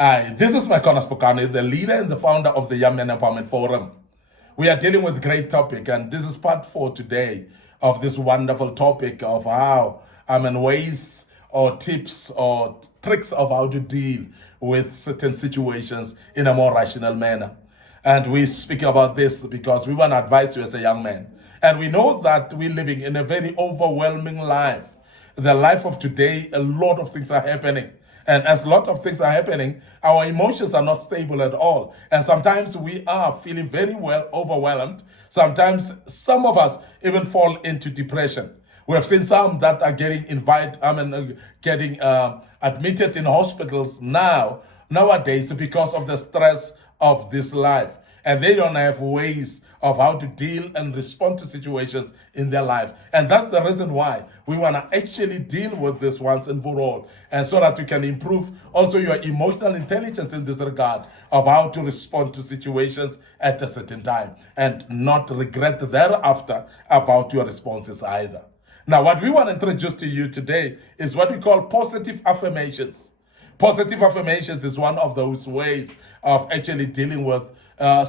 Hi, this is Micornus, Phokane, the leader and the founder of the Young Men Empowerment Forum. We are dealing with a great topic, and this is part 4 today of this wonderful topic of how, ways or tips or tricks of how to deal with certain situations in a more rational manner. And we speak about this because we want to advise you as a young man. And we know that we're living in a very overwhelming life. The life of today, a lot of things are happening. And as a lot of things are happening, our emotions are not stable at all. And sometimes we are feeling very well overwhelmed. Sometimes some of us even fall into depression. We have seen some that are getting admitted in hospitals nowadays because of the stress of this life. And they don't have ways of how to deal and respond to situations in their life. And that's the reason why we want to actually deal with this once and for all. And so that you can improve also your emotional intelligence in this regard of how to respond to situations at a certain time and not regret thereafter about your responses either. Now, what we want to introduce to you today is what we call positive affirmations. Positive affirmations is one of those ways of actually dealing with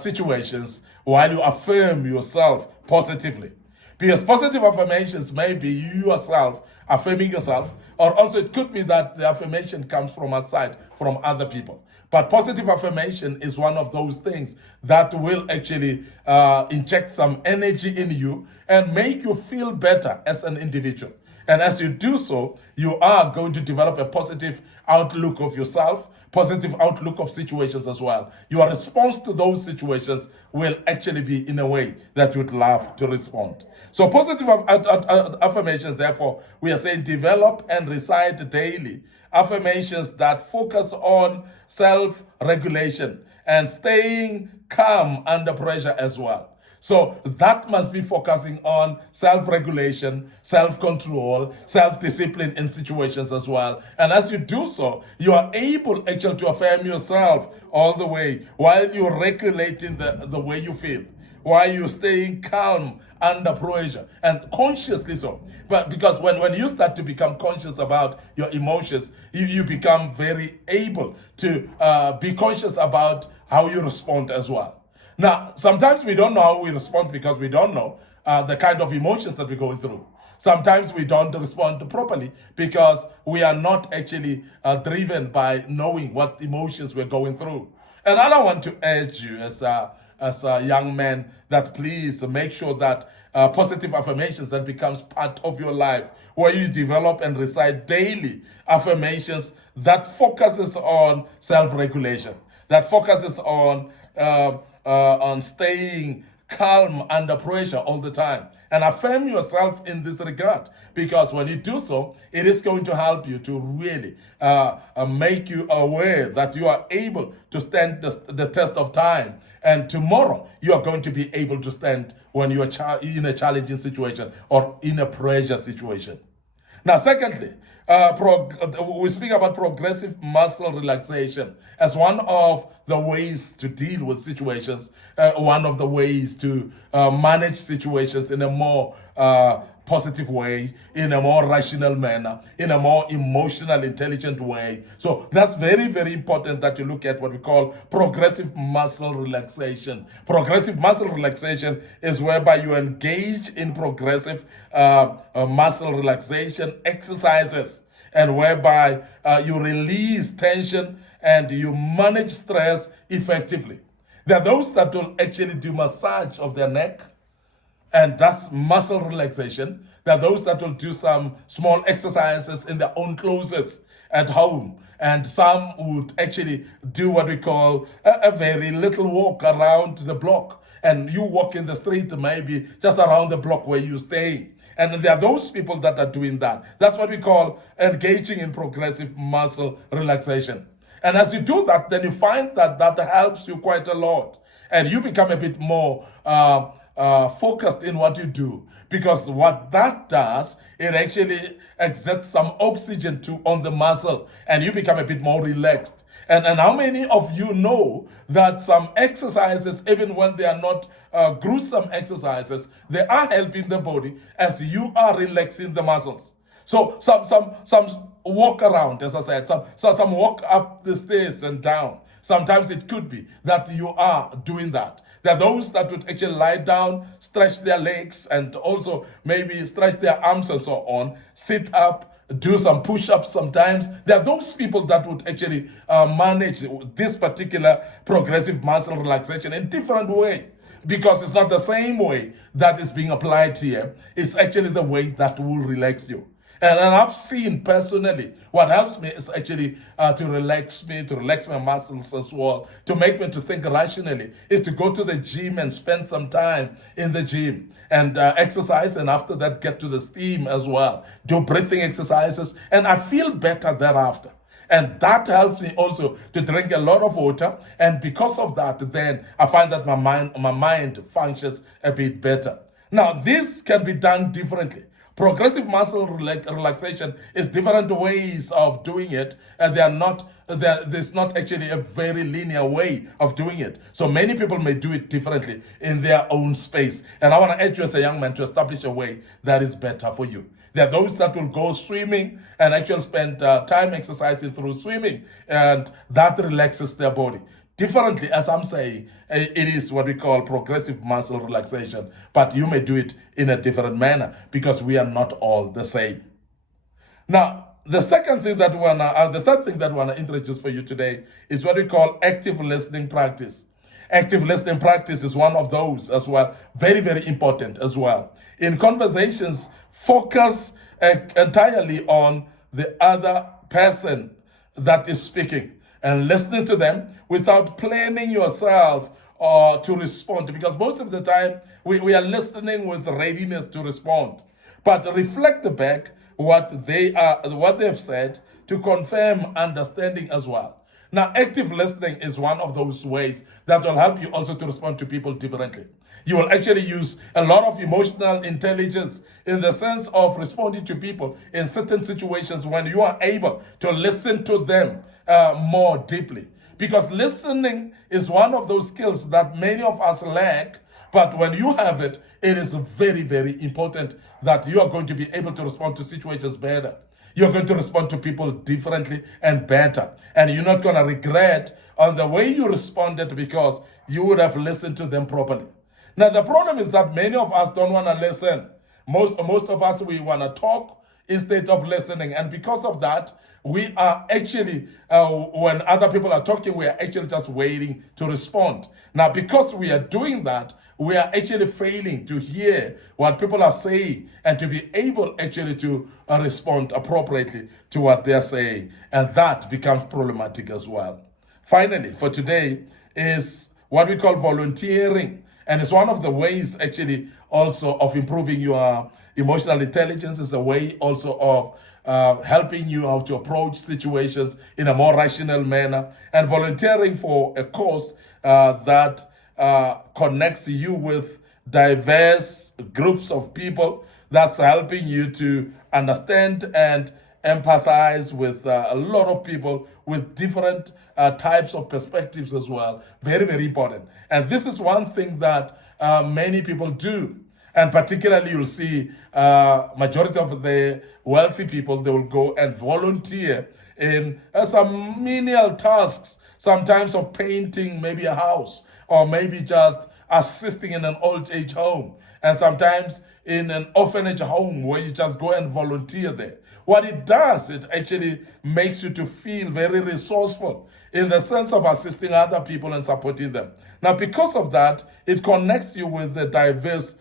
situations while you affirm yourself positively. Because positive affirmations may be you yourself affirming yourself, or also it could be that the affirmation comes from outside, from other people. But positive affirmation is one of those things that will actually inject some energy in you and make you feel better as an individual. And as you do so, you are going to develop a positive outlook of yourself, positive outlook of situations as well. Your response to those situations will actually be in a way that you'd love to respond. So positive affirmations, therefore, we are saying develop and recite daily affirmations that focus on self-regulation and staying calm under pressure as well. So that must be focusing on self-regulation, self-control, self-discipline in situations as well. And as you do so, you are able actually to affirm yourself all the way while you're regulating the way you feel, while you're staying calm under pressure and consciously so. But because when you start to become conscious about your emotions, you become very able to be conscious about how you respond as well. Now, sometimes we don't know how we respond because we don't know the kind of emotions that we're going through. Sometimes we don't respond properly because we are not actually driven by knowing what emotions we're going through. And I want to urge you as a young man that please make sure that positive affirmations that becomes part of your life, where you develop and recite daily affirmations that focuses on self-regulation, that focuses on staying calm under pressure all the time. And affirm yourself in this regard, because when you do so, it is going to help you to really make you aware that you are able to stand the test of time. And tomorrow, you are going to be able to stand when you are in a challenging situation or in a pressure situation. Now, secondly, we speak about progressive muscle relaxation as one of the ways to deal with situations, one of the ways to manage situations in a more positive way, in a more rational manner, in a more emotional, intelligent way. So that's very, very important that you look at what we call progressive muscle relaxation. Progressive muscle relaxation is whereby you engage in progressive muscle relaxation exercises, and whereby you release tension and you manage stress effectively. There are those that will actually do massage of their neck, and that's muscle relaxation. There are those that will do some small exercises in their own closets at home. And some would actually do what we call a very little walk around the block. And you walk in the street maybe just around the block where you're staying. And there are those people that are doing that. That's what we call engaging in progressive muscle relaxation. And as you do that, then you find that helps you quite a lot. And you become a bit more focused in what you do. Because what that does, it actually exerts some oxygen on the muscle. And you become a bit more relaxed. And how many of you know that some exercises, even when they are not gruesome exercises, they are helping the body as you are relaxing the muscles? So some walk around, as I said, some walk up the stairs and down. Sometimes it could be that you are doing that. There are those that would actually lie down, stretch their legs, and also maybe stretch their arms and so on, sit up, do some push-ups sometimes. There are those people that would actually manage this particular progressive muscle relaxation in different way, because it's not the same way that is being applied here. It's actually the way that will relax you. And I've seen personally what helps me is actually to relax my muscles as well, to make me to think rationally, is to go to the gym and spend some time in the gym and exercise, and after that get to the steam as well, do breathing exercises, and I feel better thereafter. And that helps me also to drink a lot of water, and because of that, then I find that my mind functions a bit better. Now, this can be done differently. Progressive muscle relaxation is different ways of doing it, and there's not actually a very linear way of doing it. So many people may do it differently in their own space. And I want to urge you as a young man to establish a way that is better for you. There are those that will go swimming and actually spend time exercising through swimming, and that relaxes their body. Differently, as I'm saying, it is what we call progressive muscle relaxation, but you may do it in a different manner because we are not all the same. Now, the third thing that I wanna introduce for you today is what we call active listening practice. Active listening practice is one of those as well, very, very important as well. In conversations, focus entirely on the other person that is speaking and listening to them without planning yourself to respond, because most of the time we are listening with readiness to respond, but reflect back what they have said to confirm understanding as well. Now, active listening is one of those ways that will help you also to respond to people differently. You will actually use a lot of emotional intelligence in the sense of responding to people in certain situations when you are able to listen to them more deeply. Because listening is one of those skills that many of us lack, but when you have it, it is very, very important that you are going to be able to respond to situations better. You're going to respond to people differently and better. And you're not going to regret on the way you responded because you would have listened to them properly. Now, the problem is that many of us don't want to listen. Most of us, we want to talk instead of listening. And because of that, we are actually, when other people are talking, we are actually just waiting to respond. Now, because we are doing that, we are actually failing to hear what people are saying and to be able actually to respond appropriately to what they're saying. And that becomes problematic as well. Finally, for today is what we call volunteering. And it's one of the ways actually also of improving your emotional intelligence. It's a way also of helping you how to approach situations in a more rational manner. And volunteering for a cause that connects you with diverse groups of people, that's helping you to understand and empathize with a lot of people with different types of perspectives as well. Very, very important. And this is one thing that many people do. And particularly you'll see majority of the wealthy people, they will go and volunteer in some menial tasks, sometimes of painting maybe a house, or maybe just assisting in an old age home, and sometimes in an orphanage home where you just go and volunteer there. What it does, it actually makes you to feel very resourceful in the sense of assisting other people and supporting them. Now, because of that, it connects you with the diverse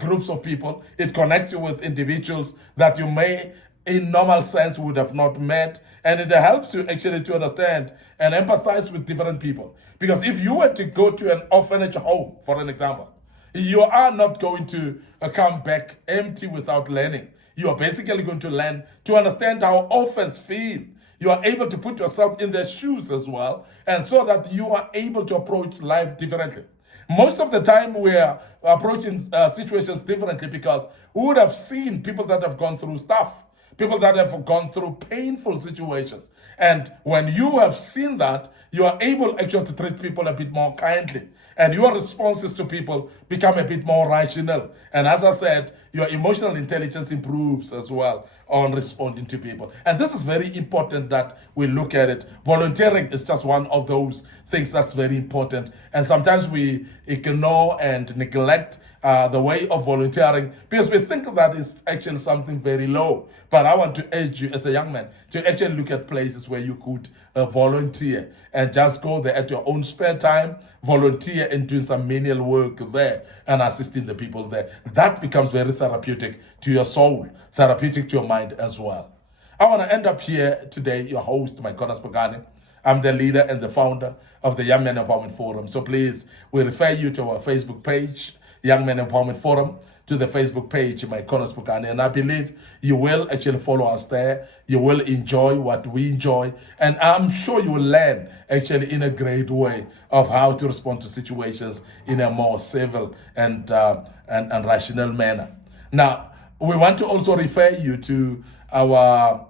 groups of people. It connects you with individuals that you may, in normal sense, would have not met. And it helps you actually to understand and empathize with different people. Because if you were to go to an orphanage home, for an example, you are not going to come back empty without learning. You are basically going to learn to understand how orphans feel. You are able to put yourself in their shoes as well, and so that you are able to approach life differently. Most of the time we are approaching situations differently because we would have seen people that have gone through stuff, people that have gone through painful situations. And when you have seen that, you are able actually to treat people a bit more kindly. And your responses to people become a bit more rational. And as I said, your emotional intelligence improves as well on responding to people. And this is very important that we look at it. Volunteering is just one of those things that's very important. And sometimes we ignore and neglect the way of volunteering because we think that is actually something very low. But I want to urge you as a young man to actually look at places where you could volunteer and just go there at your own spare time, volunteer and doing some menial work there and assisting the people there. That becomes very therapeutic to your soul, therapeutic to your mind as well. I want to end up here today, your host, Micornus Phokane. I'm the leader and the founder of the Young Men Empowerment Forum. So please, we refer you to our Facebook page, Young Men Empowerment Forum, to the Facebook page, Micornus Phokane. And I believe you will actually follow us there. You will enjoy what we enjoy. And I'm sure you will learn actually in a great way of how to respond to situations in a more civil and rational manner. Now, we want to also refer you to our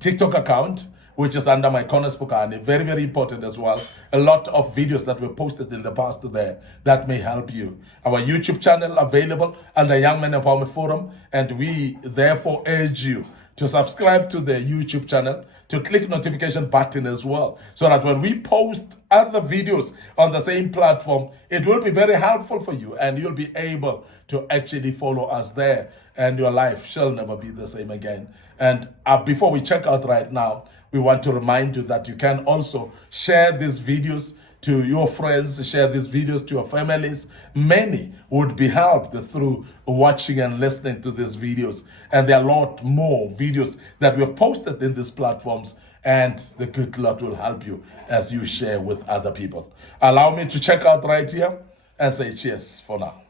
TikTok account, which is under Micornus Phokane. Very, very important as well. A lot of videos that were posted in the past there that may help you. Our YouTube channel available under Young Men Empowerment Forum, and we therefore urge you to subscribe to the YouTube channel, to click notification button as well, so that when we post other videos on the same platform, it will be very helpful for you and you'll be able to actually follow us there, and your life shall never be the same again. And before we check out right now, we want to remind you that you can also share these videos to your friends, share these videos to your families. Many would be helped through watching and listening to these videos. And there are a lot more videos that we have posted in these platforms, and the good Lord will help you as you share with other people. Allow me to check out right here and say cheers for now.